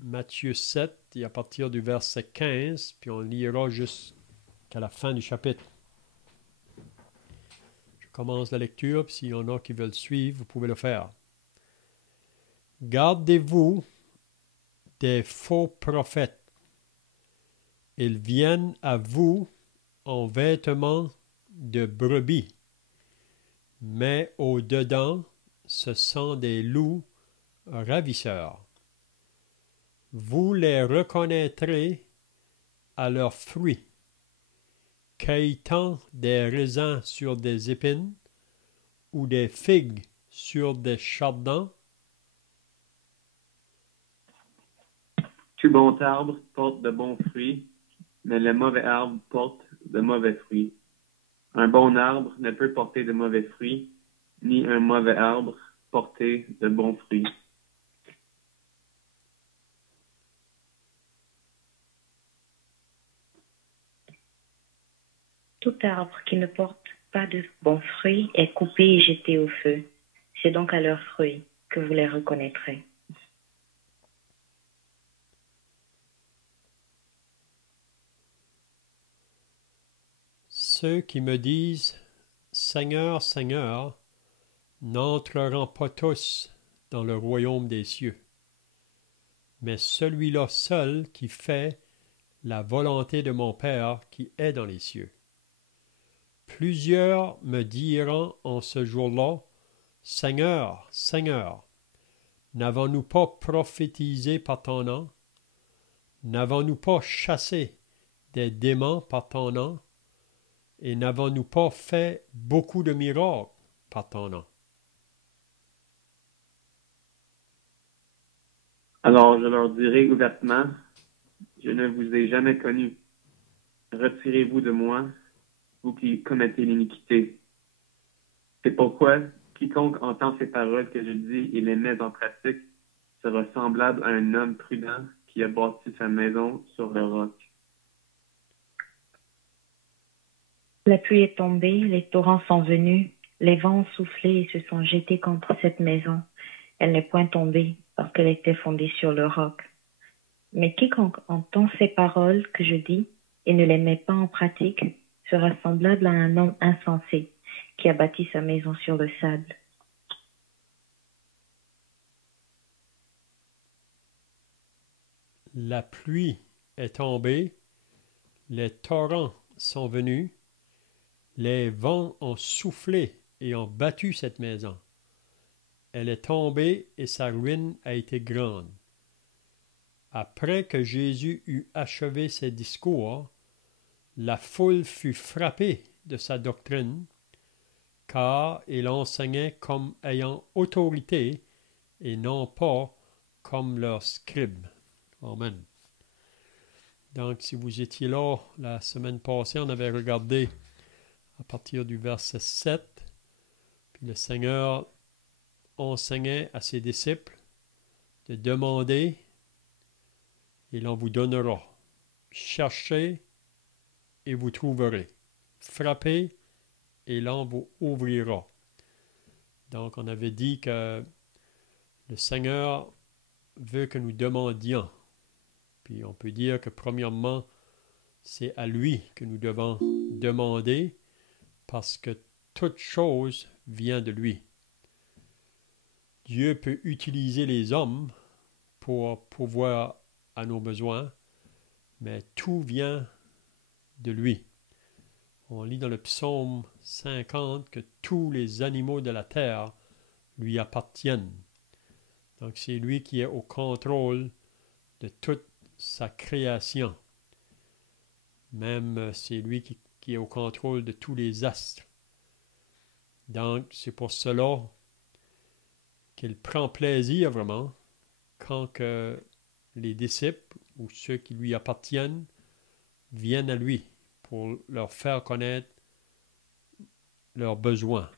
Matthieu 7 et à partir du verset 15, puis on lira jusqu'à la fin du chapitre. Je commence la lecture, puis s'il y en a qui veulent suivre, vous pouvez le faire. Gardez-vous des faux prophètes. Ils viennent à vous en vêtements de brebis, mais au-dedans, ce sont des loups ravisseurs. Vous les reconnaîtrez à leurs fruits. Cueillant des raisins sur des épines ou des figues sur des chardons. Tout bon arbre porte de bons fruits, mais le mauvais arbre porte de mauvais fruits. Un bon arbre ne peut porter de mauvais fruits, ni un mauvais arbre porter de bons fruits. Tout arbre qui ne porte pas de bons fruits est coupé et jeté au feu. C'est donc à leurs fruits que vous les reconnaîtrez. Ceux qui me disent « Seigneur, Seigneur » n'entreront pas tous dans le royaume des cieux, mais celui-là seul qui fait la volonté de mon Père qui est dans les cieux. Plusieurs me diront en ce jour-là, Seigneur, Seigneur, n'avons-nous pas prophétisé par ton nom? N'avons-nous pas chassé des démons par ton nom? Et n'avons-nous pas fait beaucoup de miracles par ton nom? Alors je leur dirai ouvertement, je ne vous ai jamais connus. Retirez-vous de moi, vous qui commettez l'iniquité. C'est pourquoi quiconque entend ces paroles que je dis et les met en pratique sera semblable à un homme prudent qui a bâti sa maison sur le roc. La pluie est tombée, les torrents sont venus, les vents ont soufflé et se sont jetés contre cette maison. Elle n'est point tombée parce qu'elle était fondée sur le roc. Mais quiconque entend ces paroles que je dis et ne les met pas en pratique sera semblable à un homme insensé qui a bâti sa maison sur le sable. La pluie est tombée, les torrents sont venus, les vents ont soufflé et ont battu cette maison. Elle est tombée et sa ruine a été grande. Après que Jésus eut achevé ses discours, la foule fut frappée de sa doctrine, car il enseignait comme ayant autorité et non pas comme leurs scribes. Amen. Donc, si vous étiez là la semaine passée, on avait regardé à partir du verset 7, puis le Seigneur enseignait à ses disciples de demander et l'on vous donnera. Cherchez et vous trouverez. Frappez et l'on vous ouvrira. Donc, on avait dit que le Seigneur veut que nous demandions. Puis on peut dire que premièrement, c'est à lui que nous devons demander parce que toute chose vient de lui. Dieu peut utiliser les hommes pour pourvoir à nos besoins, mais tout vient de lui. On lit dans le psaume 50 que tous les animaux de la terre lui appartiennent. Donc c'est lui qui est au contrôle de toute sa création. Même c'est lui qui est au contrôle de tous les astres. Donc c'est pour cela qu'il prend plaisir vraiment quand que les disciples ou ceux qui lui appartiennent viennent à lui pour leur faire connaître leurs besoins.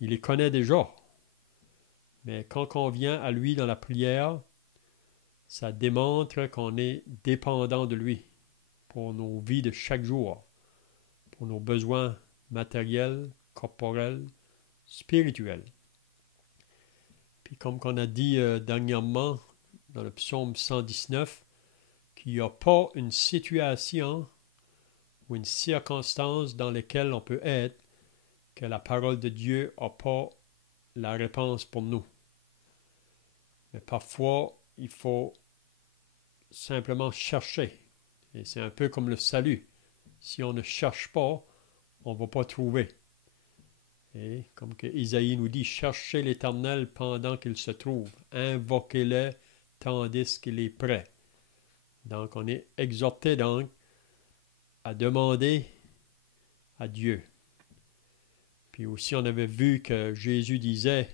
Il les connaît déjà, mais quand on vient à lui dans la prière, ça démontre qu'on est dépendant de lui pour nos vies de chaque jour, pour nos besoins matériels, corporels, spirituels. Puis comme on a dit dernièrement dans le psaume 119 qu'il n'y a pas une situation ou une circonstance dans laquelle on peut être que la parole de Dieu n'a pas la réponse pour nous. Mais parfois, il faut simplement chercher. Et c'est un peu comme le salut. Si on ne cherche pas, on ne va pas trouver. Et comme que Isaïe nous dit, cherchez l'Éternel pendant qu'il se trouve. Invoquez-le tandis qu'il est prêt. Donc, on est exhorté donc à demander à Dieu. Puis aussi, on avait vu que Jésus disait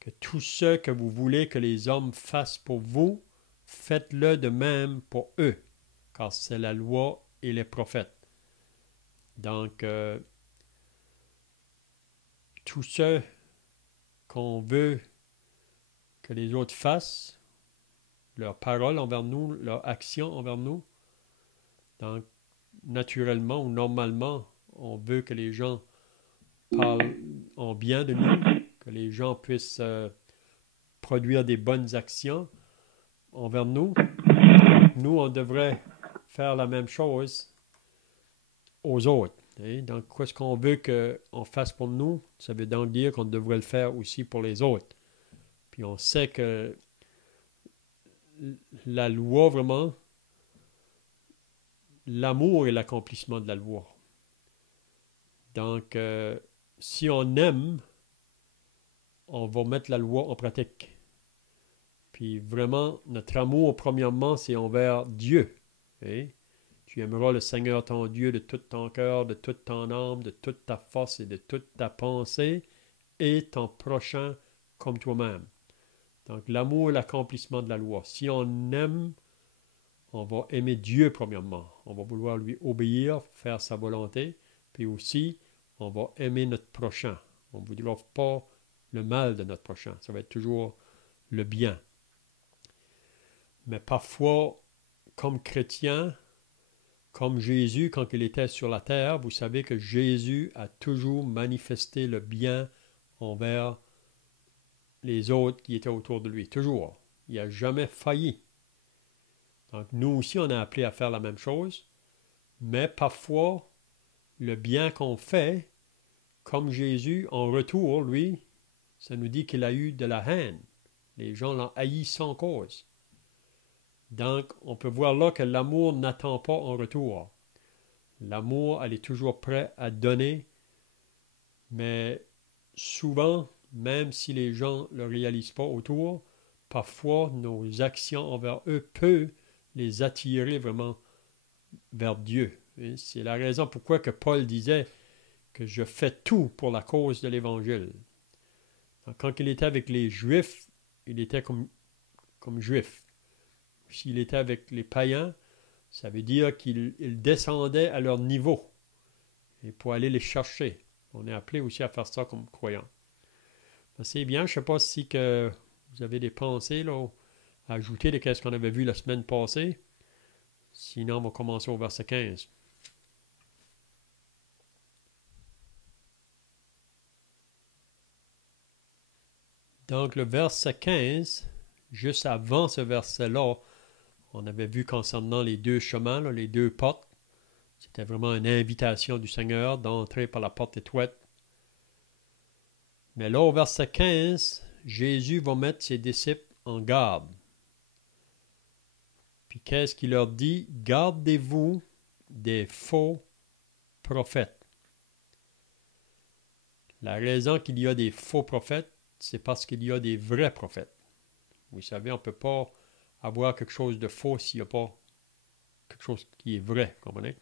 que tout ce que vous voulez que les hommes fassent pour vous, faites-le de même pour eux, car c'est la loi et les prophètes. Donc, tout ce qu'on veut que les autres fassent, leurs paroles envers nous, leurs actions envers nous, donc, naturellement ou normalement, on veut que les gens parlent en bien de nous, que les gens puissent produire des bonnes actions envers nous. Nous, on devrait faire la même chose aux autres. Donc, qu'est-ce qu'on veut qu'on fasse pour nous? Ça veut donc dire qu'on devrait le faire aussi pour les autres. Puis on sait que la loi, vraiment, l'amour est l'accomplissement de la loi. Donc, si on aime, on va mettre la loi en pratique. Puis vraiment, notre amour, premièrement, c'est envers Dieu. Tu aimeras le Seigneur ton Dieu de tout ton cœur, de toute ton âme, de toute ta force et de toute ta pensée, et ton prochain comme toi-même. Donc, l'amour est l'accomplissement de la loi. Si on aime, on va aimer Dieu premièrement. On va vouloir lui obéir, faire sa volonté. Puis aussi, on va aimer notre prochain. On ne voudra pas le mal de notre prochain. Ça va être toujours le bien. Mais parfois, comme chrétien, comme Jésus, quand il était sur la terre, vous savez que Jésus a toujours manifesté le bien envers les autres qui étaient autour de lui. Toujours. Il n'a jamais failli. Donc, nous aussi, on est appelés à faire la même chose. Mais parfois, le bien qu'on fait, comme Jésus, en retour, lui, ça nous dit qu'il a eu de la haine. Les gens l'ont haï sans cause. Donc, on peut voir là que l'amour n'attend pas en retour. L'amour, elle est toujours prêt à donner, mais souvent, même si les gens ne le réalisent pas autour, parfois, nos actions envers eux peuvent les attirer vraiment vers Dieu. Et c'est la raison pourquoi que Paul disait que je fais tout pour la cause de l'Évangile. Donc, quand il était avec les Juifs, il était comme Juif. S'il était avec les païens, ça veut dire qu'il descendait à leur niveau et pour aller les chercher. On est appelé aussi à faire ça comme croyants. C'est bien, je ne sais pas si que vous avez des pensées là, à ajouter de ce qu'on avait vu la semaine passée. Sinon, on va commencer au verset 15. Donc, le verset 15, juste avant ce verset-là, on avait vu concernant les deux chemins, là, les deux portes. C'était vraiment une invitation du Seigneur d'entrer par la porte étroite. Mais là, au verset 15, Jésus va mettre ses disciples en garde. Puis qu'est-ce qu'il leur dit? Gardez-vous des faux prophètes. La raison qu'il y a des faux prophètes, c'est parce qu'il y a des vrais prophètes. Vous savez, on ne peut pas avoir quelque chose de faux s'il n'y a pas quelque chose qui est vrai, comprenez?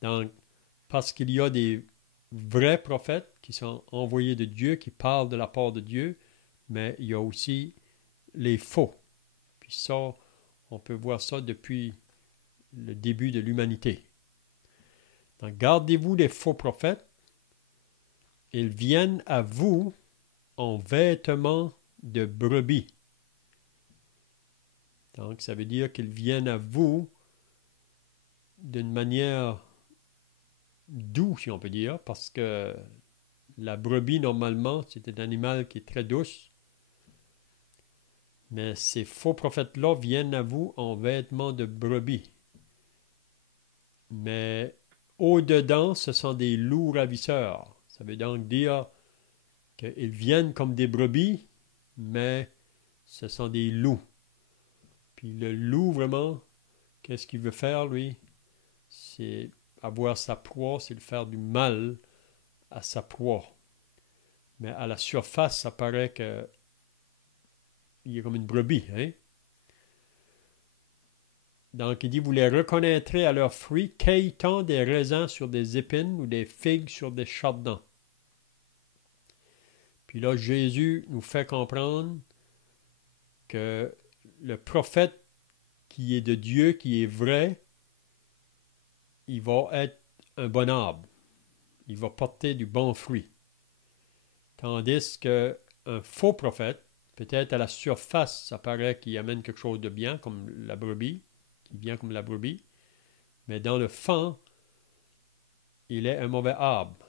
Donc, parce qu'il y a des vrais prophètes qui sont envoyés de Dieu, qui parlent de la part de Dieu, mais il y a aussi les faux. Puis ça, on peut voir ça depuis le début de l'humanité. Donc, gardez-vous des faux prophètes. Ils viennent à vous en vêtements de brebis. Donc, ça veut dire qu'ils viennent à vous d'une manière douce, si on peut dire, parce que la brebis, normalement, c'est un animal qui est très douce. Mais ces faux prophètes-là viennent à vous en vêtements de brebis. Mais ces faux prophètes-là viennent à vous en vêtements de brebis. Mais au-dedans, ce sont des loups ravisseurs. Ça veut donc dire qu'ils viennent comme des brebis, mais ce sont des loups. Puis le loup, vraiment, qu'est-ce qu'il veut faire, lui? C'est avoir sa proie, c'est de faire du mal à sa proie. Mais à la surface, ça paraît qu'il est comme une brebis, hein? Donc, il dit, vous les reconnaîtrez à leurs fruits, cueille-t-on des raisins sur des épines ou des figues sur des chardons? Puis là, Jésus nous fait comprendre que le prophète qui est de Dieu, qui est vrai, il va être un bon arbre. Il va porter du bon fruit. Tandis qu'un faux prophète, peut-être à la surface, ça paraît qu'il amène quelque chose de bien, comme la brebis, qui vient comme la brebis, mais dans le fond, il est un mauvais arbre.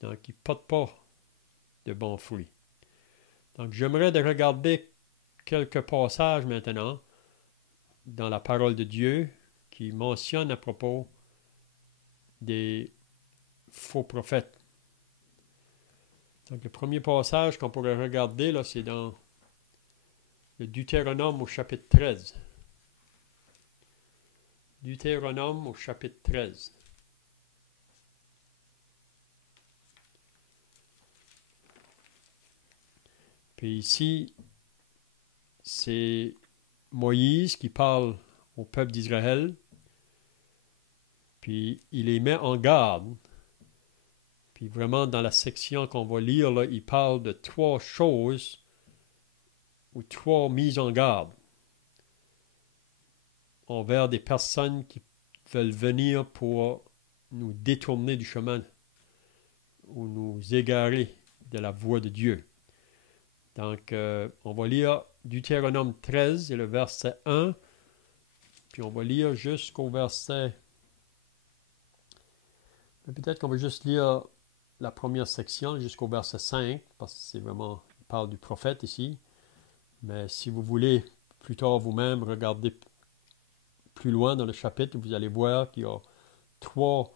Donc, il ne porte pas de bons fruits. Donc, j'aimerais de regarder quelques passages maintenant dans la parole de Dieu qui mentionnent à propos des faux prophètes. Donc, le premier passage qu'on pourrait regarder, là, c'est dans le Deutéronome au chapitre 13. Deutéronome au chapitre 13. Puis ici, c'est Moïse qui parle au peuple d'Israël, puis il les met en garde. Puis vraiment, dans la section qu'on va lire, là, il parle de 3 choses ou 3 mises en garde envers des personnes qui veulent venir pour nous détourner du chemin ou nous égarer de la voie de Dieu. Donc, on va lire Deutéronome 13 et le verset 1, puis on va lire jusqu'au verset... Peut-être qu'on va juste lire la première section jusqu'au verset 5, parce que c'est vraiment, il parle du prophète ici. Mais si vous voulez plus tard vous-même regarder plus loin dans le chapitre, vous allez voir qu'il y a 3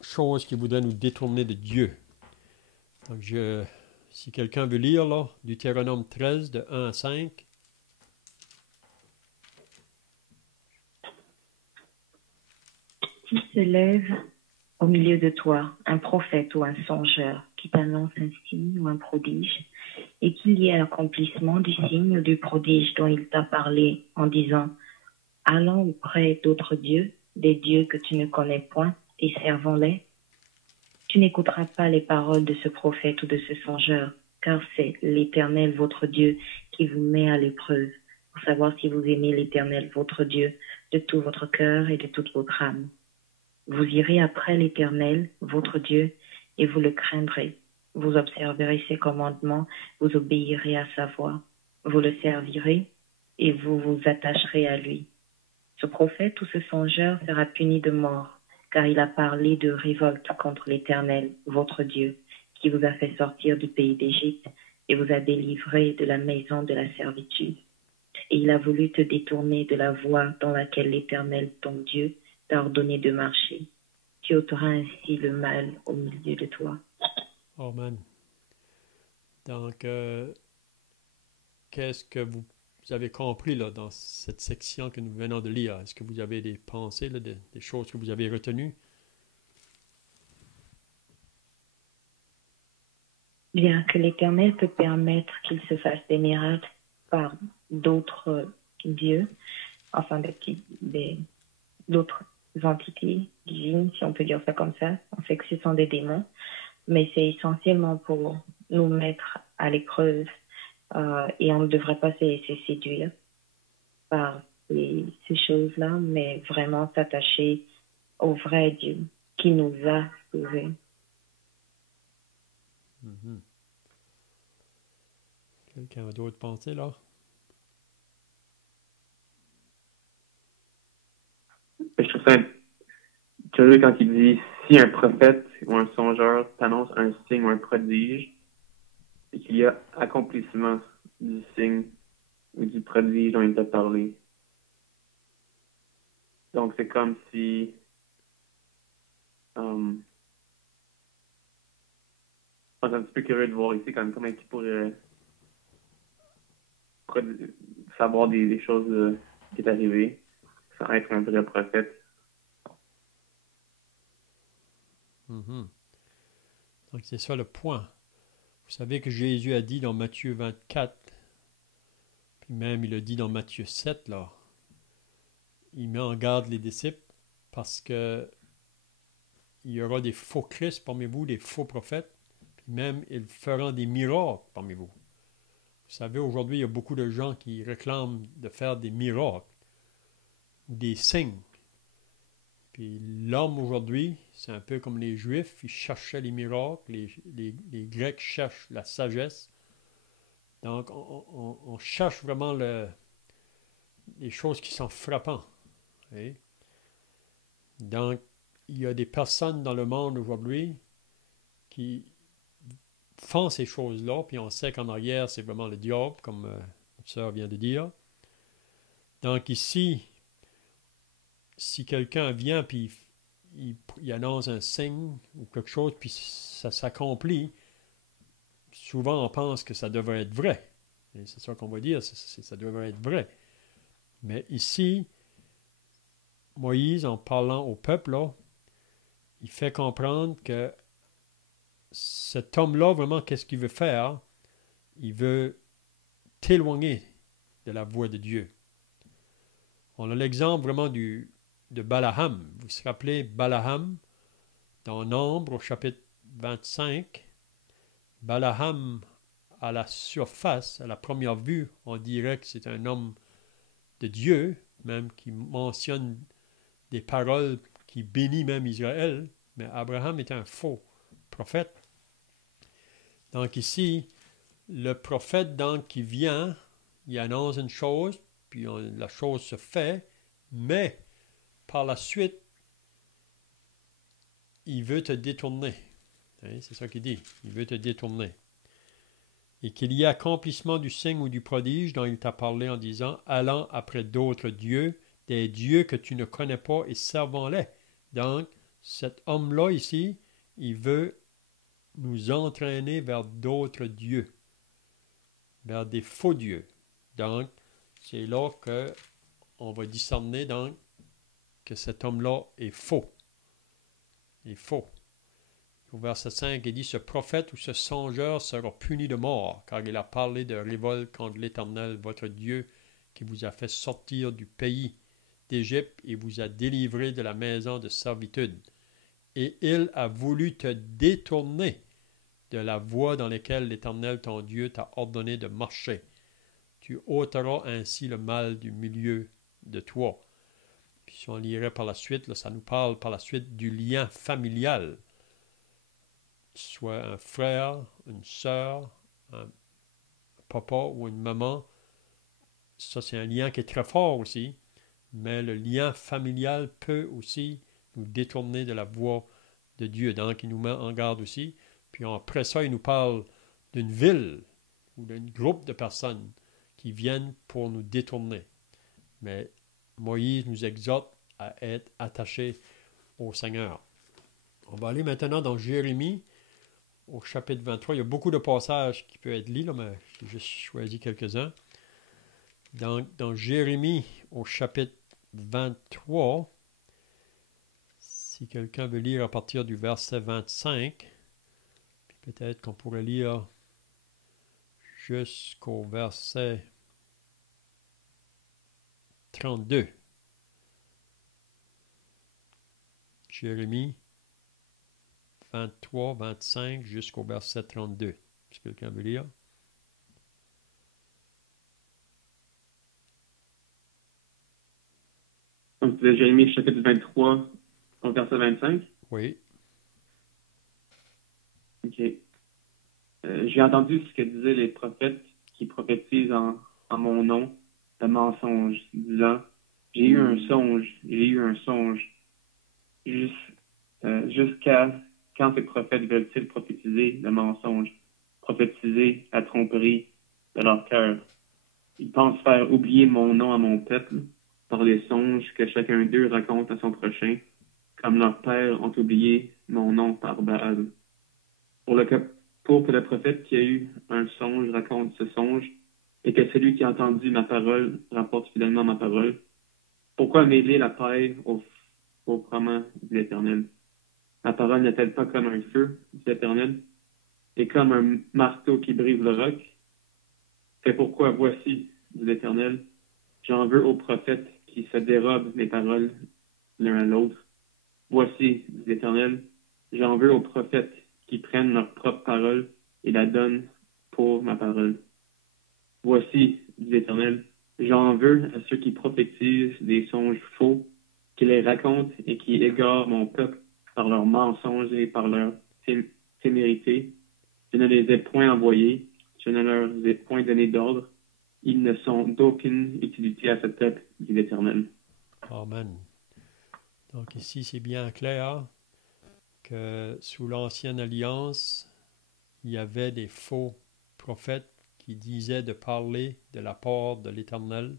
choses qui voudraient nous détourner de Dieu. Donc, si quelqu'un veut lire, là, Deutéronome 13, de 1 à 5. Qui se lève au milieu de toi, un prophète ou un songeur, qui t'annonce un signe ou un prodige, et qu'il y ait l'accomplissement du signe ou du prodige dont il t'a parlé, en disant « Allons auprès d'autres dieux, des dieux que tu ne connais point, et servons-les », tu n'écouteras pas les paroles de ce prophète ou de ce songeur, car c'est l'Éternel votre Dieu qui vous met à l'épreuve, pour savoir si vous aimez l'Éternel votre Dieu de tout votre cœur et de toute votre âme. Vous irez après l'Éternel, votre Dieu, et vous le craindrez. Vous observerez ses commandements, vous obéirez à sa voix. Vous le servirez, et vous vous attacherez à lui. Ce prophète ou ce songeur sera puni de mort, car il a parlé de révolte contre l'Éternel, votre Dieu, qui vous a fait sortir du pays d'Égypte et vous a délivré de la maison de la servitude. Et il a voulu te détourner de la voie dans laquelle l'Éternel, ton Dieu, t'a ordonné de marcher. Tu ôteras ainsi le mal au milieu de toi. Amen. Donc, qu'est-ce que vous avez compris là, dans cette section que nous venons de lire? Est-ce que vous avez des pensées, là, des choses que vous avez retenues? Bien que l'Éternel peut permettre qu'il se fasse des miracles par d'autres dieux, enfin d'autres entités divines, si on peut dire ça comme ça. On sait que ce sont des démons, mais c'est essentiellement pour nous mettre à l'épreuve et on ne devrait pas se laisser séduire par ces choses-là, mais vraiment s'attacher au vrai Dieu qui nous a sauvés. Mm-hmm. Quelqu'un a d'autres pensées là? Je trouve ça curieux quand il dit si un prophète ou un songeur t'annonce un signe ou un prodige et qu'il y a accomplissement du signe ou du prodige dont il t'a parlé. Donc, c'est comme si je suis un petit peu curieux de voir ici comment il pourrait savoir des choses qui est arrivé sans être un vrai prophète. Mhm. Donc, c'est ça le point. Vous savez que Jésus a dit dans Matthieu 24, puis même il a dit dans Matthieu 7, là, il met en garde les disciples parce que il y aura des faux Christ parmi vous, des faux prophètes, puis même ils feront des miracles parmi vous. Vous savez, aujourd'hui, il y a beaucoup de gens qui réclament de faire des miracles ou des signes. Puis l'homme aujourd'hui, c'est un peu comme les Juifs, ils cherchaient les miracles, les Grecs cherchent la sagesse. Donc, on cherche vraiment les choses qui sont frappantes. Hein? Donc, il y a des personnes dans le monde aujourd'hui qui font ces choses-là, puis on sait qu'en arrière, c'est vraiment le diable, comme notre sœur vient de dire. Donc ici, si quelqu'un vient puis il annonce un signe ou quelque chose, puis ça s'accomplit, souvent on pense que ça devrait être vrai. Et c'est ça qu'on va dire, ça devrait être vrai. Mais ici, Moïse, en parlant au peuple, là, il fait comprendre que cet homme-là, vraiment, qu'est-ce qu'il veut faire? Il veut t'éloigner de la voie de Dieu. On a l'exemple vraiment de Balaam. Vous vous rappelez Balaam dans Nombre au chapitre 25. Balaam, à la surface, à la première vue, on dirait que c'est un homme de Dieu, même qui mentionne des paroles qui bénit même Israël. Mais Abraham est un faux prophète. Donc ici, le prophète donc qui vient, il annonce une chose, puis la chose se fait, mais par la suite, il veut te détourner. Hein, c'est ça qu'il dit. Il veut te détourner. Et qu'il y ait accomplissement du signe ou du prodige dont il t'a parlé en disant, allant après d'autres dieux, des dieux que tu ne connais pas et servons-les. Donc, cet homme-là ici, il veut nous entraîner vers d'autres dieux, vers des faux dieux. Donc, c'est là qu'on va discerner donc que cet homme-là est faux. Il est faux. Au verset 5, il dit, ce prophète ou ce songeur sera puni de mort, car il a parlé de révolte contre l'Éternel, votre Dieu, qui vous a fait sortir du pays d'Égypte et vous a délivré de la maison de servitude. Et il a voulu te détourner de la voie dans laquelle l'Éternel, ton Dieu, t'a ordonné de marcher. Tu ôteras ainsi le mal du milieu de toi. Puis si on lirait par la suite, là, ça nous parle par la suite du lien familial. Soit un frère, une sœur, un papa ou une maman. Ça, c'est un lien qui est très fort aussi. Mais le lien familial peut aussi nous détourner de la voie de Dieu. Donc, il nous met en garde aussi. Puis après ça, il nous parle d'une ville ou d'un groupe de personnes qui viennent pour nous détourner. Mais Moïse nous exhorte à être attachés au Seigneur. On va aller maintenant dans Jérémie, au chapitre 23. Il y a beaucoup de passages qui peuvent être lus, là, mais j'ai juste choisi quelques-uns. Dans Jérémie, au chapitre 23, si quelqu'un veut lire à partir du verset 25, puis peut-être qu'on pourrait lire jusqu'au verset 32. Jérémie 23, 25 jusqu'au verset 32. Si quelqu'un veut lire. Donc, c'est Jérémie chapitre 23, au verset 25. Oui. OK. J'ai entendu ce que disaient les prophètes qui prophétisent en mon nom, le mensonge, disant, j'ai eu un songe, jusqu'à quand ces prophètes veulent-ils prophétiser le mensonge, prophétiser la tromperie, de leur cœur. Ils pensent faire oublier mon nom à mon peuple par les songes que chacun d'eux raconte à son prochain, comme leurs pères ont oublié mon nom par Baal. Pour que le prophète qui a eu un songe raconte ce songe, et que celui qui a entendu ma parole rapporte fidèlement ma parole, pourquoi mêler la paille au froment, dit l'Éternel? Ma parole n'est-elle pas comme un feu, dit l'Éternel, et comme un marteau qui brise le roc? C'est pourquoi, voici, dit l'Éternel, j'en veux aux prophètes qui se dérobent mes paroles l'un à l'autre. Voici, dit l'Éternel, j'en veux aux prophètes qui prennent leur propre parole et la donnent pour ma parole. Voici, dit l'Éternel, j'en veux à ceux qui prophétisent des songes faux, qui les racontent et qui égarent mon peuple par leurs mensonges et par leur témérité. Je ne les ai point envoyés, je ne leur ai point donné d'ordre. Ils ne sont d'aucune utilité à ce peuple, dit l'Éternel. Amen. Donc ici, c'est bien clair que sous l'Ancienne Alliance, il y avait des faux prophètes qui disaient de parler de la part de l'Éternel.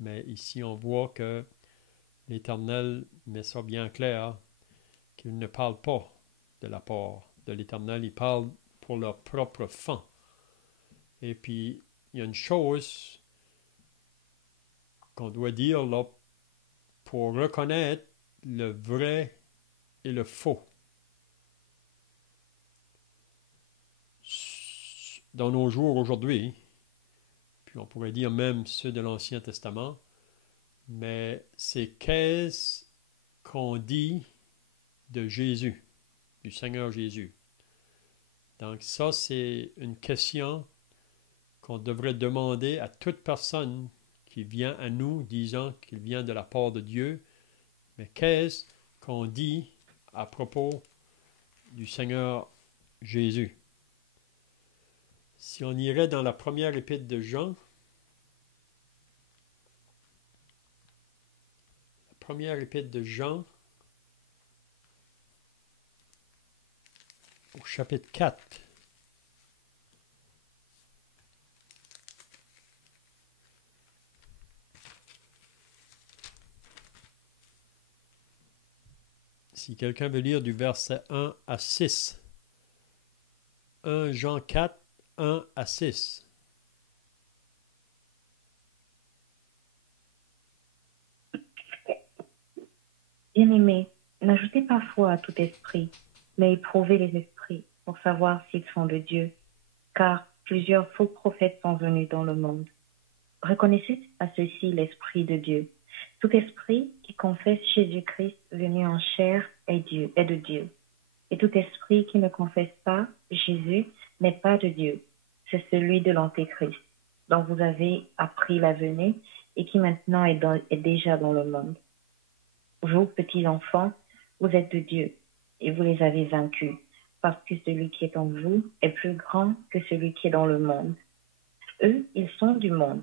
Mais ici, on voit que l'Éternel met ça bien clair, qu'il ne parle pas de la part de l'Éternel, il parle pour leur propre fin. Et puis, il y a une chose qu'on doit dire là, pour reconnaître le vrai et le faux. Dans nos jours aujourd'hui, puis on pourrait dire même ceux de l'Ancien Testament, mais c'est qu'est-ce qu'on dit de Jésus, du Seigneur Jésus. Donc ça, c'est une question qu'on devrait demander à toute personne qui vient à nous disant qu'il vient de la part de Dieu. Mais qu'est-ce qu'on dit à propos du Seigneur Jésus? Si on irait dans la première épître de Jean, au chapitre 4. Si quelqu'un veut lire du verset 1 à 6. 1 Jean 4, 1 à 6. Bien-aimés, n'ajoutez pas foi à tout esprit, mais éprouvez les esprits pour savoir s'ils sont de Dieu, car plusieurs faux prophètes sont venus dans le monde. Reconnaissez à ceci l'Esprit de Dieu. Tout esprit qui confesse Jésus-Christ venu en chair est de Dieu. Et tout esprit qui ne confesse pas Jésus n'est pas de Dieu. C'est celui de l'Antéchrist, dont vous avez appris la venue et qui maintenant est déjà dans le monde. Vous, petits enfants, vous êtes de Dieu et vous les avez vaincus, parce que celui qui est en vous est plus grand que celui qui est dans le monde. Eux, ils sont du monde.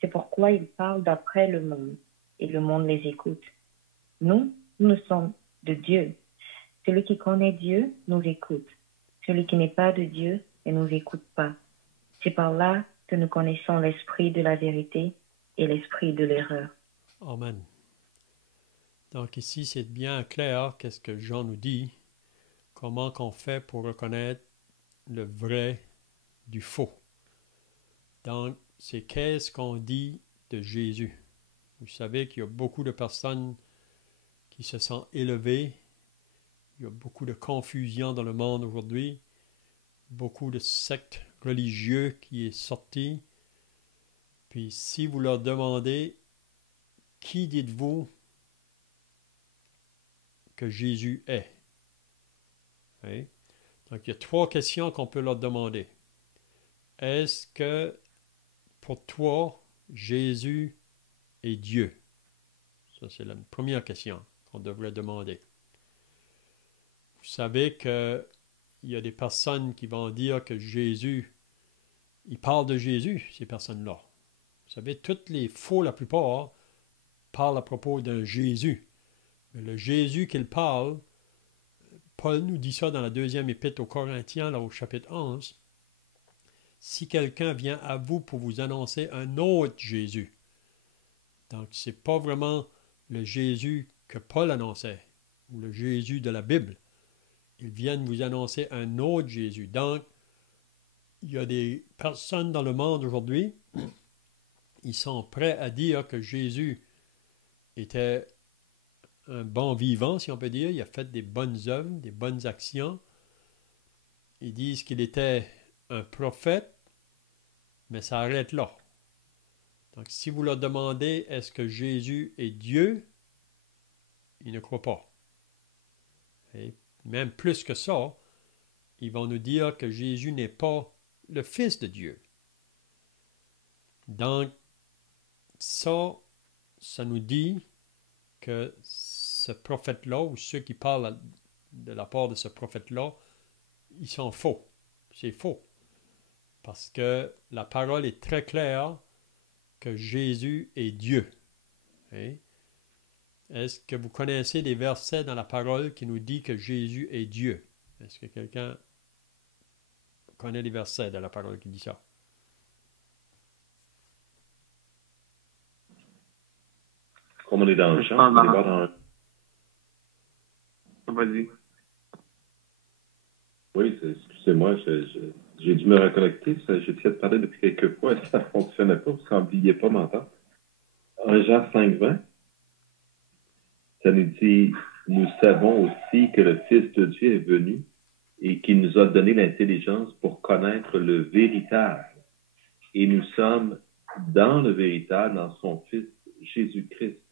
C'est pourquoi ils parlent d'après le monde, et le monde les écoute. Nous sommes de Dieu. Celui qui connaît Dieu nous écoute. Celui qui n'est pas de Dieu ne nous écoute pas. C'est par là que nous connaissons l'esprit de la vérité et l'esprit de l'erreur. Amen. Donc ici, c'est bien clair qu'est-ce que Jean nous dit, comment qu'on fait pour reconnaître le vrai du faux. Donc, c'est qu'est-ce qu'on dit de Jésus. Vous savez qu'il y a beaucoup de personnes qui se sentent élevées. Il y a beaucoup de confusion dans le monde aujourd'hui. Beaucoup de sectes religieuses qui est sorti. Puis si vous leur demandez, qui dites-vous que Jésus est? Hein? Donc, il y a 3 questions qu'on peut leur demander. Est-ce que pour toi, Jésus est Dieu? Ça, c'est la première question qu'on devrait demander. Vous savez qu'il y a des personnes qui vont dire que Jésus, ils parlent de Jésus, ces personnes-là. Vous savez, toutes les faux, la plupart, parlent à propos d'un Jésus. Mais le Jésus qu'ils parlent, Paul nous dit ça dans la 2e épître aux Corinthiens, là, au chapitre 11. si quelqu'un vient à vous pour vous annoncer un autre Jésus. Donc, ce n'est pas vraiment le Jésus que Paul annonçait, ou le Jésus de la Bible. Ils viennent vous annoncer un autre Jésus. Donc, il y a des personnes dans le monde aujourd'hui, ils sont prêts à dire que Jésus était un bon vivant, si on peut dire. Il a fait des bonnes œuvres, des bonnes actions. Ils disent qu'il était un prophète, mais ça arrête là. Donc, si vous leur demandez est-ce que Jésus est Dieu, ils ne croient pas. Et même plus que ça, ils vont nous dire que Jésus n'est pas le Fils de Dieu. Donc, ça nous dit que ce prophète-là, ou ceux qui parlent de la part de ce prophète-là, ils sont faux. C'est faux. Parce que la parole est très claire que Jésus est Dieu. Hein? Est-ce que vous connaissez des versets dans la parole qui nous disent que Jésus est Dieu? Est-ce que quelqu'un connaît des versets de la parole qui dit ça? Comme on est dans le champ, on est pas dans... Vas-y. Oui, excusez-moi, j'ai dû me reconnecter. J'ai essayé de parler depuis quelques fois et ça ne fonctionnait pas, parce qu'on ne vouliez pas m'entendre. En Jean 5:20, ça nous dit, nous savons aussi que le Fils de Dieu est venu et qu'il nous a donné l'intelligence pour connaître le véritable. Et nous sommes dans le véritable, dans son Fils Jésus-Christ.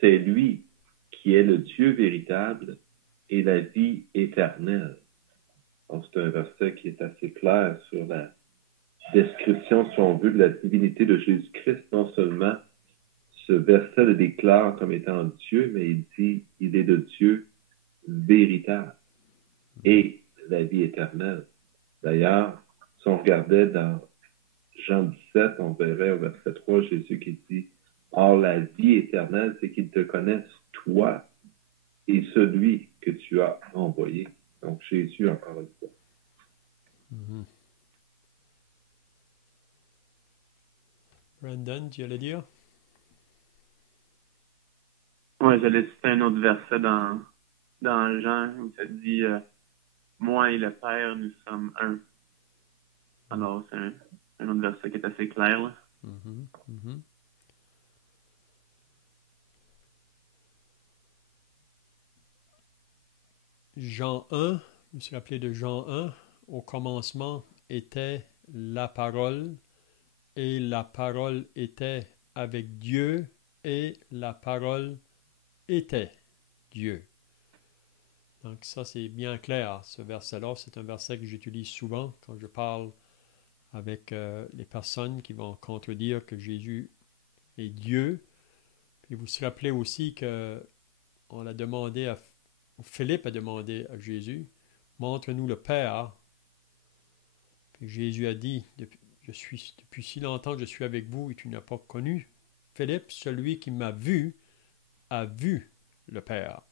C'est lui qui est le Dieu véritable et la vie éternelle. Donc, c'est un verset qui est assez clair sur la description, si on veut, de la divinité de Jésus-Christ. Non seulement ce verset le déclare comme étant Dieu, mais il dit il est le Dieu véritable et la vie éternelle. D'ailleurs, si on regardait dans Jean 17, on verrait au verset 3, Jésus qui dit « Or, la vie éternelle, c'est qu'ils te connaissent, toi, et celui que tu as envoyé. » Donc, Jésus, encore une fois. Mm-hmm. Brandon, tu allais dire? Oui, j'allais citer un autre verset dans Jean où ça dit moi et le Père, nous sommes un. Alors, c'est un autre verset qui est assez clair. Là. Mm-hmm. Mm-hmm. Jean 1, vous vous rappelez de Jean 1, au commencement était la parole, et la parole était avec Dieu, et la parole était Dieu. Donc ça, c'est bien clair, ce verset-là. C'est un verset que j'utilise souvent quand je parle avec les personnes qui vont contredire que Jésus est Dieu. Puis vous vous rappelez aussi qu'on a demandé Philippe a demandé à Jésus, montre-nous le Père. Puis Jésus a dit, depuis si longtemps je suis avec vous et tu n'as pas connu Philippe, celui qui m'a vu a vu le Père.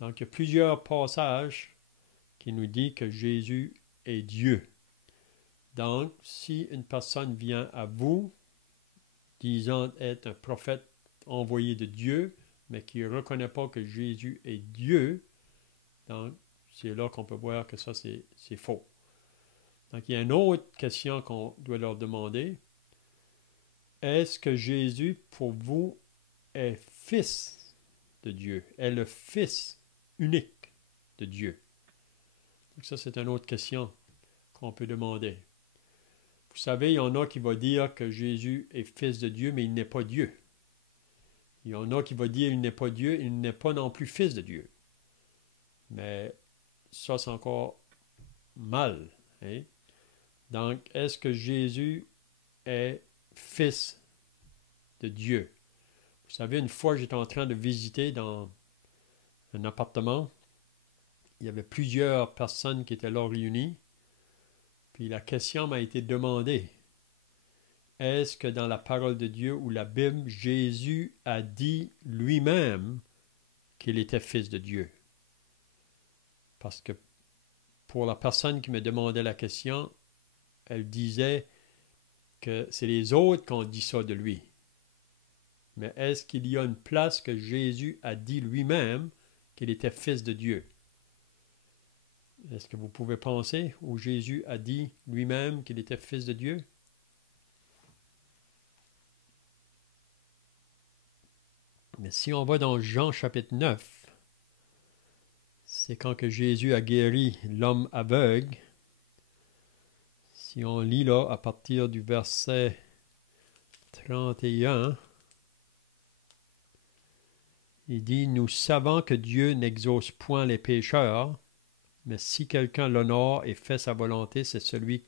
Donc il y a plusieurs passages qui nous disent que Jésus est Dieu. Donc si une personne vient à vous, disant être un prophète envoyé de Dieu, mais qui ne reconnaît pas que Jésus est Dieu, donc c'est là qu'on peut voir que ça, c'est faux. Donc, il y a une autre question qu'on doit leur demander. Est-ce que Jésus, pour vous, est Fils de Dieu, est le Fils unique de Dieu? Donc, ça, c'est une autre question qu'on peut demander. Vous savez, il y en a qui vont dire que Jésus est Fils de Dieu, mais il n'est pas Dieu. Il y en a qui vont dire qu'il n'est pas Dieu, il n'est pas non plus Fils de Dieu. Mais ça, c'est encore mal. Hein? Donc, est-ce que Jésus est Fils de Dieu? Vous savez, une fois, j'étais en train de visiter dans un appartement. Il y avait plusieurs personnes qui étaient là réunies. Puis la question m'a été demandée. Est-ce que dans la parole de Dieu ou la Bible, Jésus a dit lui-même qu'il était Fils de Dieu? Parce que pour la personne qui me demandait la question, elle disait que c'est les autres qui ont dit ça de lui. Mais est-ce qu'il y a une place que Jésus a dit lui-même qu'il était fils de Dieu? Est-ce que vous pouvez penser où Jésus a dit lui-même qu'il était fils de Dieu? Mais si on va dans Jean chapitre 9, c'est quand que Jésus a guéri l'homme aveugle. Si on lit là à partir du verset 31, il dit « Nous savons que Dieu n'exauce point les pécheurs, mais si quelqu'un l'honore et fait sa volonté, c'est celui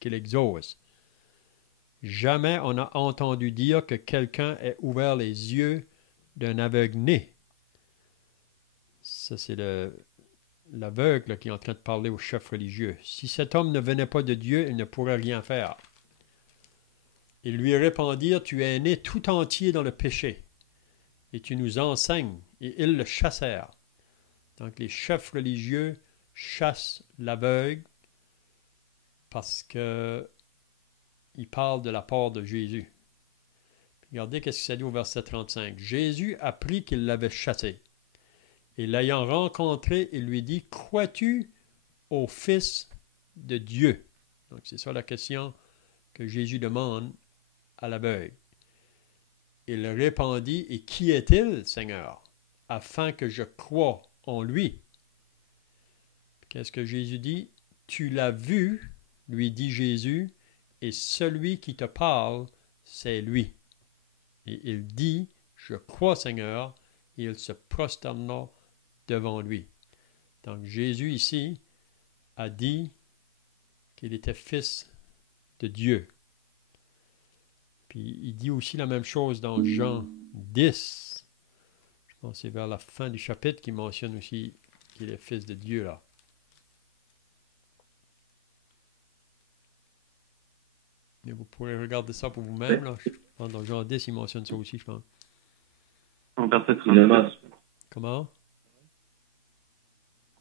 qui l'exauce. Jamais on n'a entendu dire que quelqu'un ait ouvert les yeux d'un aveugle né. » Ça, c'est l'aveugle qui est en train de parler au chef religieux. « Si cet homme ne venait pas de Dieu, il ne pourrait rien faire. » Ils lui répondirent, « Tu es né tout entier dans le péché, et tu nous enseignes. » Et ils le chassèrent. Donc les chefs religieux chassent l'aveugle parce qu'ils parlent de la part de Jésus. Regardez ce que ça dit au verset 35. Jésus apprit qu'il l'avait chassé. Et l'ayant rencontré, il lui dit, « Crois-tu au Fils de Dieu? » Donc c'est ça la question que Jésus demande à l'aveugle. Il répondit, « Et qui est-il, Seigneur, afin que je croie en lui? » Qu'est-ce que Jésus dit? « Tu l'as vu, lui dit Jésus, et celui qui te parle, c'est lui. » Et il dit, « Je crois, Seigneur, » et il se prosterna devant lui. Donc Jésus ici a dit qu'il était fils de Dieu. Puis il dit aussi la même chose dans Jean 10. Je pense que c'est vers la fin du chapitre qu'il mentionne aussi qu'il est fils de Dieu là. Mais vous pourrez regarder ça pour vous-même. Là. Dans Jean 10, il mentionne ça aussi, je pense. Au verset 36. Comment?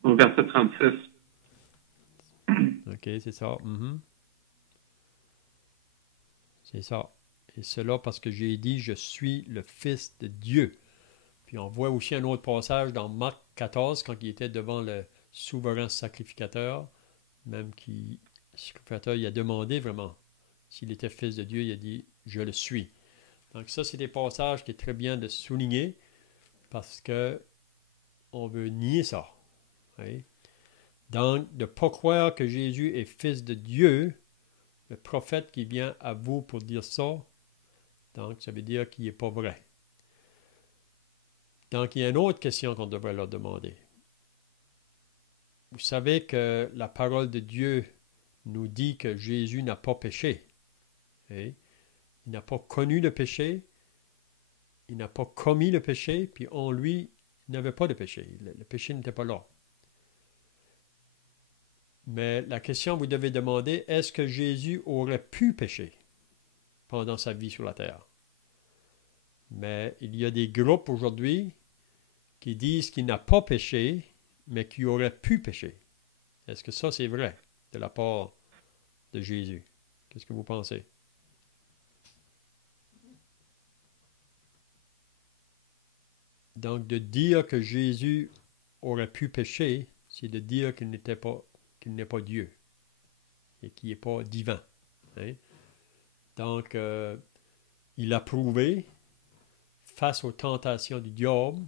Au verset 36. OK, c'est ça. C'est ça. Et cela parce que j'ai dit, je suis le Fils de Dieu. Puis on voit aussi un autre passage dans Marc 14, quand il était devant le souverain sacrificateur, même qui, le sacrificateur, il a demandé vraiment s'il était Fils de Dieu, il a dit, je le suis. Donc ça, c'est des passages qui est très bien de souligner parce que on veut nier ça. Oui? Donc, de ne pas croire que Jésus est Fils de Dieu, le prophète qui vient à vous pour dire ça, donc ça veut dire qu'il n'est pas vrai. Donc, il y a une autre question qu'on devrait leur demander. Vous savez que la parole de Dieu nous dit que Jésus n'a pas péché. Oui? Il n'a pas connu le péché, il n'a pas commis le péché, puis en lui, il n'avait pas de péché. Le péché n'était pas là. Mais la question que vous devez demander, est-ce que Jésus aurait pu pécher pendant sa vie sur la terre? Mais il y a des groupes aujourd'hui qui disent qu'il n'a pas péché, mais qu'il aurait pu pécher. Est-ce que ça, c'est vrai de la part de Jésus? Qu'est-ce que vous pensez? Donc, de dire que Jésus aurait pu pécher, c'est de dire qu'il n'est pas Dieu et qu'il n'est pas divin. Hein? Donc, il a prouvé, face aux tentations du diable,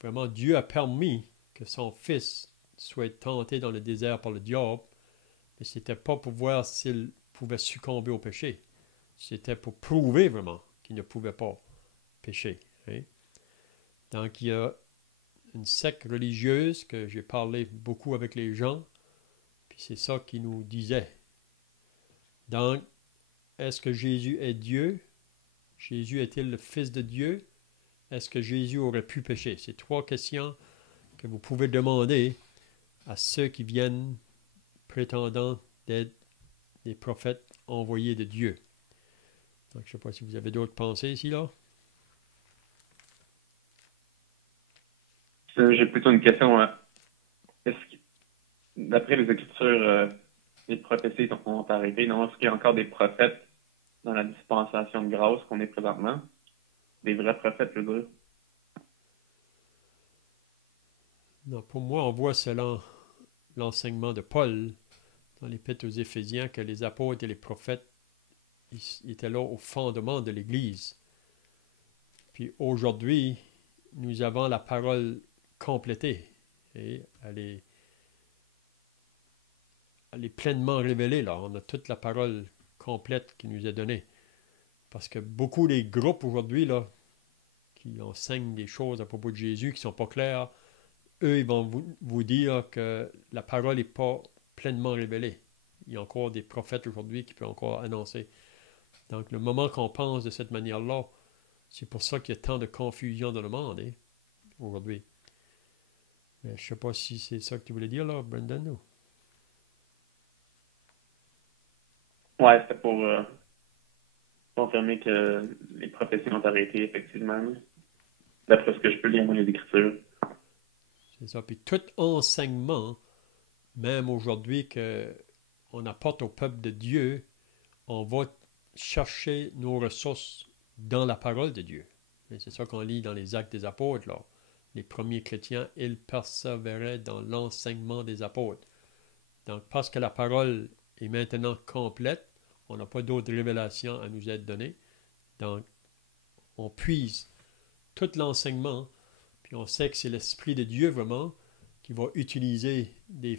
vraiment Dieu a permis que son fils soit tenté dans le désert par le diable, mais ce n'était pas pour voir s'il pouvait succomber au péché. C'était pour prouver vraiment qu'il ne pouvait pas pécher. Hein? Donc, il y a une secte religieuse que j'ai parlé beaucoup avec les gens, puis c'est ça qu'ils nous disaient. Donc, est-ce que Jésus est Dieu? Jésus est-il le Fils de Dieu? Est-ce que Jésus aurait pu pécher? C'est trois questions que vous pouvez demander à ceux qui viennent prétendant d'être des prophètes envoyés de Dieu. Donc, je ne sais pas si vous avez d'autres pensées ici, là. J'ai plutôt une question. Est-ce que, d'après les Écritures, les prophéties ont arrêté. Non, est-ce qu'il y a encore des prophètes dans la dispensation de grâce qu'on est présentement? Des vrais prophètes, je veux dire. Non, pour moi, on voit selon l'enseignement de Paul dans l'Épître aux Éphésiens que les apôtres et les prophètes ils étaient là au fondement de l'Église. Puis aujourd'hui, nous avons la parole complétée et elle est pleinement révélée là. On a toute la parole complète qui nous est donnée. Parce que beaucoup des groupes aujourd'hui là, qui enseignent des choses à propos de Jésus qui ne sont pas claires, eux, ils vont vous dire que la parole n'est pas pleinement révélée. Il y a encore des prophètes aujourd'hui qui peuvent encore annoncer. Donc, le moment qu'on pense de cette manière-là, c'est pour ça qu'il y a tant de confusion dans le monde aujourd'hui. Mais je ne sais pas si c'est ça que tu voulais dire, là, Brendan. Ou... Ouais, c'était pour confirmer que les prophéties ont arrêté, effectivement. D'après ce que je peux lire dans les Écritures. C'est ça. Puis tout enseignement, même aujourd'hui, qu'on apporte au peuple de Dieu, on va chercher nos ressources dans la parole de Dieu. Et c'est ça qu'on lit dans les Actes des Apôtres. Là. Les premiers chrétiens, ils persévéraient dans l'enseignement des apôtres. Donc, parce que la parole est maintenant complète, on n'a pas d'autres révélations à nous être données. Donc, on puise tout l'enseignement, puis on sait que c'est l'Esprit de Dieu vraiment qui va utiliser des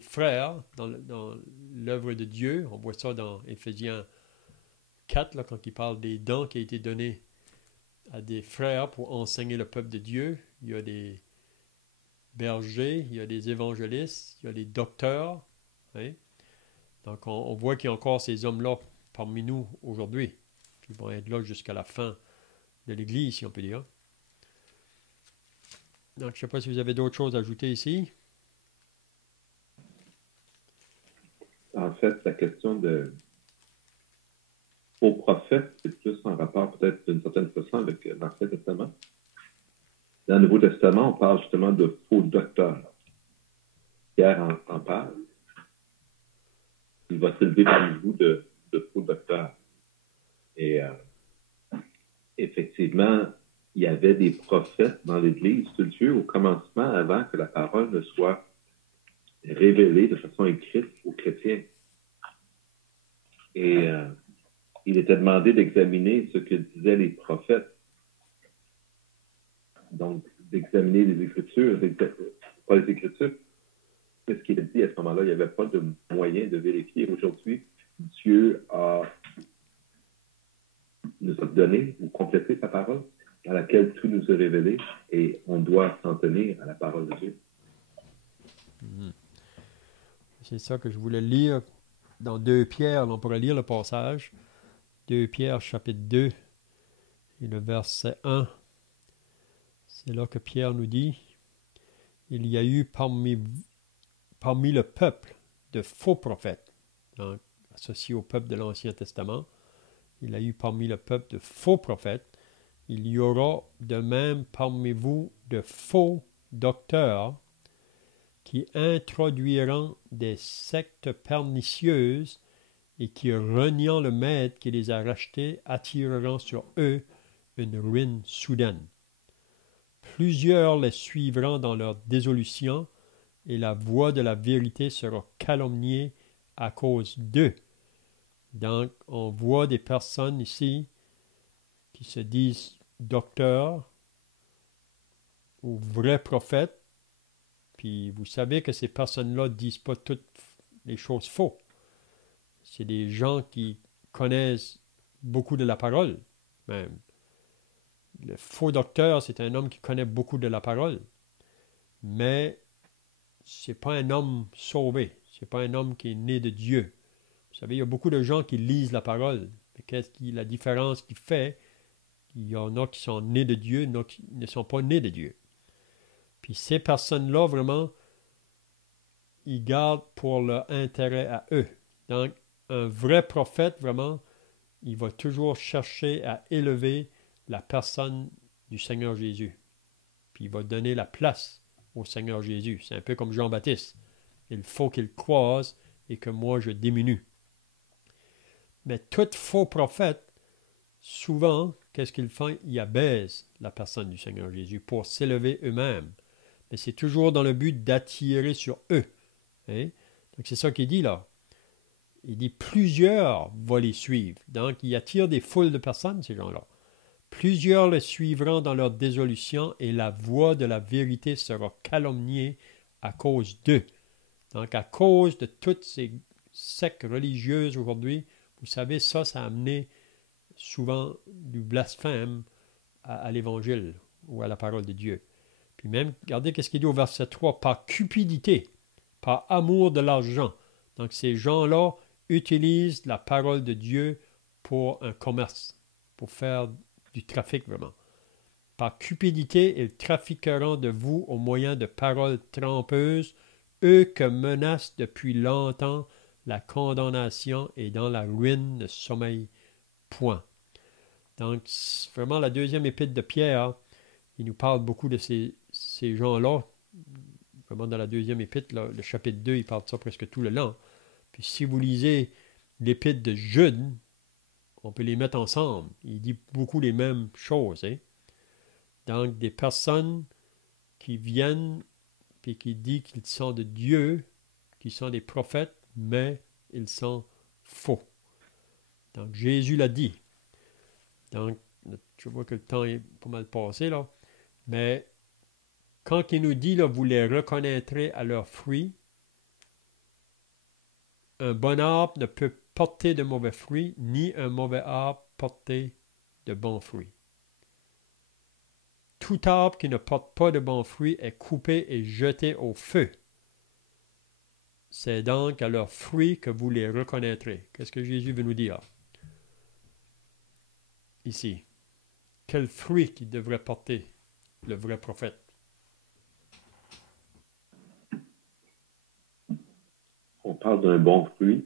frères dans l'œuvre de Dieu. On voit ça dans Éphésiens 4, là, quand il parle des dons qui ont été donnés à des frères pour enseigner le peuple de Dieu. Il y a des bergers, il y a des évangélistes, il y a des docteurs. Hein? Donc on voit qu'il y a encore ces hommes-là parmi nous aujourd'hui, qui vont être là jusqu'à la fin de l'Église, si on peut dire. Donc je ne sais pas si vous avez d'autres choses à ajouter ici. En fait, la question de faux prophètes, c'est plus en rapport peut-être d'une certaine façon avec l'Ancien Testament. Dans le Nouveau Testament, on parle justement de faux docteurs. Pierre en parle. Il va s'élever parmi vous de faux docteurs. Et effectivement, il y avait des prophètes dans l'Église de Dieu au commencement, avant que la parole ne soit révélée de façon écrite aux chrétiens. Et il était demandé d'examiner ce que disaient les prophètes. Donc, d'examiner les Écritures, pas les Écritures. C'est ce qu'il a dit à ce moment-là. Il n'y avait pas de moyen de vérifier. Aujourd'hui, Dieu nous a donné ou complété sa parole, à laquelle tout nous est révélé, et on doit s'en tenir à la parole de Dieu. C'est ça que je voulais lire dans 2 Pierre. On pourrait lire le passage. 2 Pierre, chapitre 2, et le verset 1. C'est là que Pierre nous dit, « Il y a eu parmi le peuple de faux prophètes. » Donc, associé au peuple de l'Ancien Testament, il y a eu parmi le peuple de faux prophètes. Il y aura de même parmi vous de faux docteurs qui introduiront des sectes pernicieuses et qui, reniant le maître qui les a rachetés, attireront sur eux une ruine soudaine. Plusieurs les suivront dans leur dissolution, et la voix de la vérité sera calomniée à cause d'eux. Donc, on voit des personnes ici qui se disent docteurs ou vrais prophètes, puis vous savez que ces personnes-là ne disent pas toutes les choses fausses. C'est des gens qui connaissent beaucoup de la parole, même. Le faux docteur, c'est un homme qui connaît beaucoup de la parole, mais c'est pas un homme sauvé, c'est pas un homme qui est né de Dieu. Vous savez, il y a beaucoup de gens qui lisent la parole, mais la différence qu'il fait? Il y en a qui sont nés de Dieu, il y en a qui ne sont pas nés de Dieu. Puis ces personnes-là, vraiment, ils gardent pour leur intérêt à eux. Donc, un vrai prophète, vraiment, il va toujours chercher à élever la personne du Seigneur Jésus. Puis il va donner la place au Seigneur Jésus. C'est un peu comme Jean-Baptiste. Il faut qu'il croise et que moi je diminue. Mais tout faux prophète, souvent, qu'est-ce qu'ils font? Ils abaissent la personne du Seigneur Jésus pour s'élever eux-mêmes. Mais c'est toujours dans le but d'attirer sur eux. Hein? Donc c'est ça qu'il dit là. Il dit plusieurs vont les suivre. Donc il attire des foules de personnes, ces gens-là. Plusieurs le suivront dans leur désolution et la voix de la vérité sera calomniée à cause d'eux. Donc à cause de toutes ces sectes religieuses aujourd'hui, vous savez, ça a amené souvent du blasphème à l'Évangile ou à la parole de Dieu. Puis même, regardez ce qu'il dit au verset 3, par cupidité, par amour de l'argent. Donc ces gens-là utilisent la parole de Dieu pour un commerce, pour faire du trafic vraiment. Par cupidité, ils trafiqueront de vous au moyen de paroles trompeuses, eux que menacent depuis longtemps la condamnation et dans la ruine ne sommeille point. Donc, vraiment, la deuxième épître de Pierre, il nous parle beaucoup de ces gens-là. Vraiment, dans la deuxième épître, là, le chapitre 2, il parle de ça presque tout le long. Puis, si vous lisez l'épître de Jude, on peut les mettre ensemble. Il dit beaucoup les mêmes choses. Hein? Donc, des personnes qui viennent et qui disent qu'ils sont de Dieu, qui sont des prophètes, mais ils sont faux. Donc, Jésus l'a dit. Donc, je vois que le temps est pas mal passé, là. Mais quand il nous dit, là, vous les reconnaîtrez à leurs fruits, un bon arbre ne peut porter de mauvais fruits, ni un mauvais arbre porter de bons fruits. Tout arbre qui ne porte pas de bons fruits est coupé et jeté au feu. C'est donc à leurs fruits que vous les reconnaîtrez. Qu'est-ce que Jésus veut nous dire ici? Quel fruit qu'il devrait porter le vrai prophète? On parle d'un bon fruit,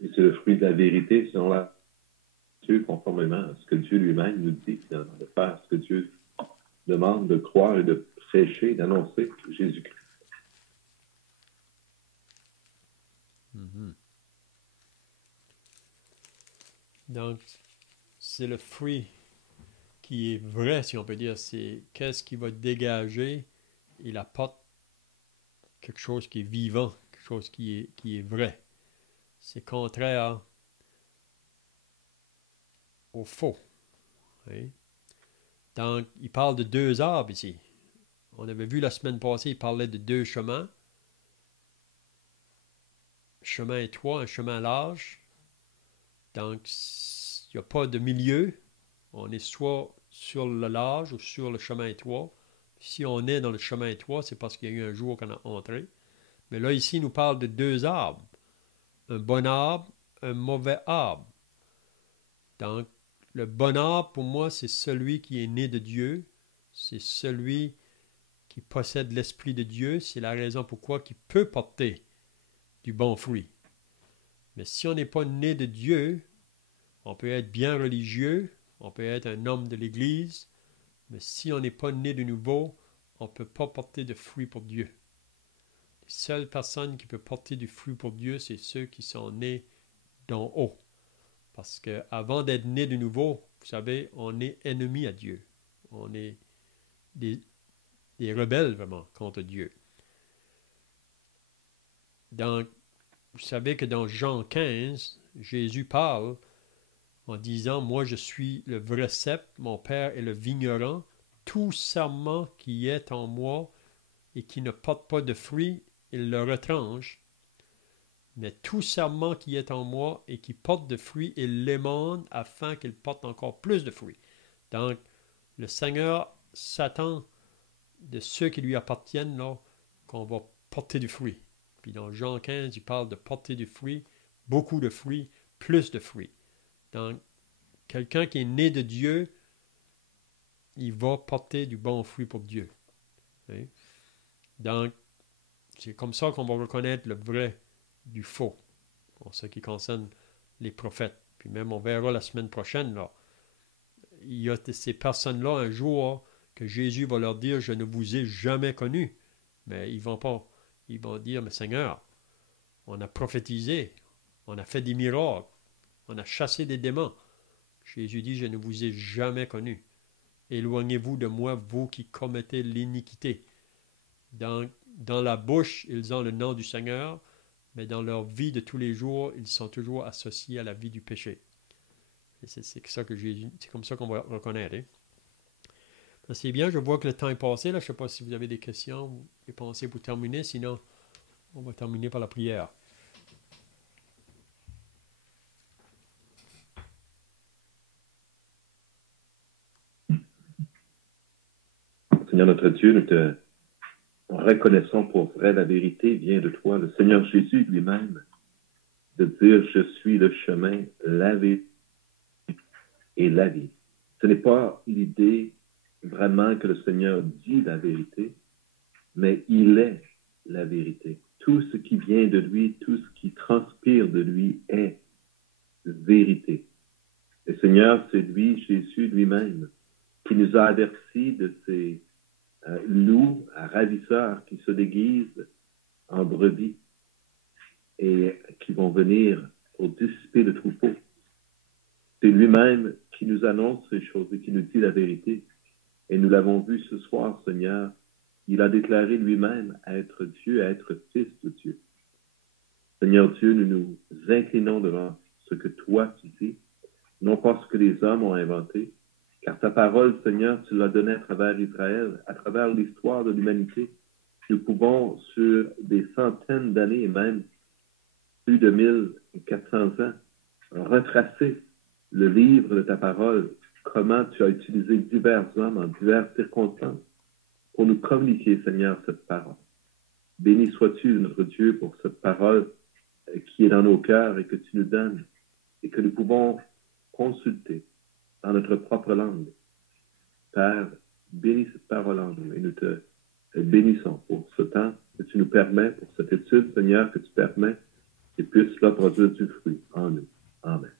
et c'est le fruit de la vérité selon la Dieu, conformément à ce que Dieu lui-même nous dit, de faire ce que Dieu demande, de croire et de prêcher, d'annoncer Jésus-Christ. Mm-hmm. Donc, c'est le fruit qui est vrai, si on peut dire. C'est qu'est-ce qui va dégager. Il apporte quelque chose qui est vivant, quelque chose qui est vrai. C'est contraire au faux. Hein? Donc, il parle de deux arbres ici. On avait vu la semaine passée, il parlait de deux chemins. Chemin étroit, un chemin large. Donc, il n'y a pas de milieu. On est soit sur le large ou sur le chemin étroit. Si on est dans le chemin étroit, c'est parce qu'il y a eu un jour qu'on a entré. Mais là, ici, il nous parle de deux arbres. Un bon arbre, un mauvais arbre. Donc, le bon arbre, pour moi, c'est celui qui est né de Dieu. C'est celui qui possède l'Esprit de Dieu. C'est la raison pourquoi il peut porter du bon fruit. Mais si on n'est pas né de Dieu, on peut être bien religieux, on peut être un homme de l'Église, mais si on n'est pas né de nouveau, on ne peut pas porter de fruit pour Dieu. Les seules personnes qui peuvent porter du fruit pour Dieu, c'est ceux qui sont nés d'en haut. Parce qu'avant d'être né de nouveau, vous savez, on est ennemi à Dieu. On est des rebelles vraiment contre Dieu. Donc, vous savez que dans Jean 15, Jésus parle en disant, moi je suis le vrai cep, mon Père est le vigneron, tout serment qui est en moi et qui ne porte pas de fruit, il le retranche. Mais tout serment qui est en moi et qui porte de fruits, il l'émane afin qu'il porte encore plus de fruits. Donc, le Seigneur s'attend de ceux qui lui appartiennent là, qu'on va porter du fruit. Puis dans Jean 15, il parle de porter du fruit, beaucoup de fruits, plus de fruits. Donc, quelqu'un qui est né de Dieu, il va porter du bon fruit pour Dieu. Okay? Donc, c'est comme ça qu'on va reconnaître le vrai du faux, en ce qui concerne les prophètes. Puis même, on verra la semaine prochaine, là, il y a ces personnes-là, un jour, que Jésus va leur dire, je ne vous ai jamais connus. Mais ils vont pas. Ils vont dire, mais Seigneur, On a prophétisé. On a fait des miracles. On a chassé des démons. Jésus dit, je ne vous ai jamais connu. Éloignez-vous de moi, vous qui commettez l'iniquité. Dans la bouche, ils ont le nom du Seigneur, mais dans leur vie de tous les jours, ils sont toujours associés à la vie du péché. Et c'est ça que Jésus, c'est comme ça qu'on va reconnaître. Hein? C'est bien, je vois que le temps est passé. Là. Je ne sais pas si vous avez des questions ou des pensées pour terminer. Sinon, on va terminer par la prière. Seigneur notre Dieu, nous te reconnaissons pour vrai la vérité vient de toi, le Seigneur Jésus lui-même, de dire je suis le chemin, la vérité et la vie. Ce n'est pas l'idée vraiment que le Seigneur dit la vérité, mais il est la vérité. Tout ce qui vient de lui, tout ce qui transpire de lui est vérité. Le Seigneur, c'est lui, Jésus lui-même, qui nous a avertis de ces loups ravisseurs qui se déguisent en brebis et qui vont venir pour dissiper le troupeau. C'est lui-même qui nous annonce ces choses et qui nous dit la vérité. Et nous l'avons vu ce soir, Seigneur. Il a déclaré lui-même à être Dieu, à être Fils de Dieu. Seigneur Dieu, nous nous inclinons devant ce que toi tu dis, non pas ce que les hommes ont inventé, car ta parole, Seigneur, tu l'as donnée à travers Israël, à travers l'histoire de l'humanité. Nous pouvons, sur des centaines d'années et même plus de 1400 ans, retracer le livre de ta parole, comment tu as utilisé divers hommes en diverses circonstances pour nous communiquer, Seigneur, cette parole. Béni sois-tu, notre Dieu, pour cette parole qui est dans nos cœurs et que tu nous donnes et que nous pouvons consulter dans notre propre langue. Père, bénis cette parole en nous et nous te bénissons pour ce temps que tu nous permets, pour cette étude, Seigneur, que tu permets et puisse là produire du fruit en nous. Amen.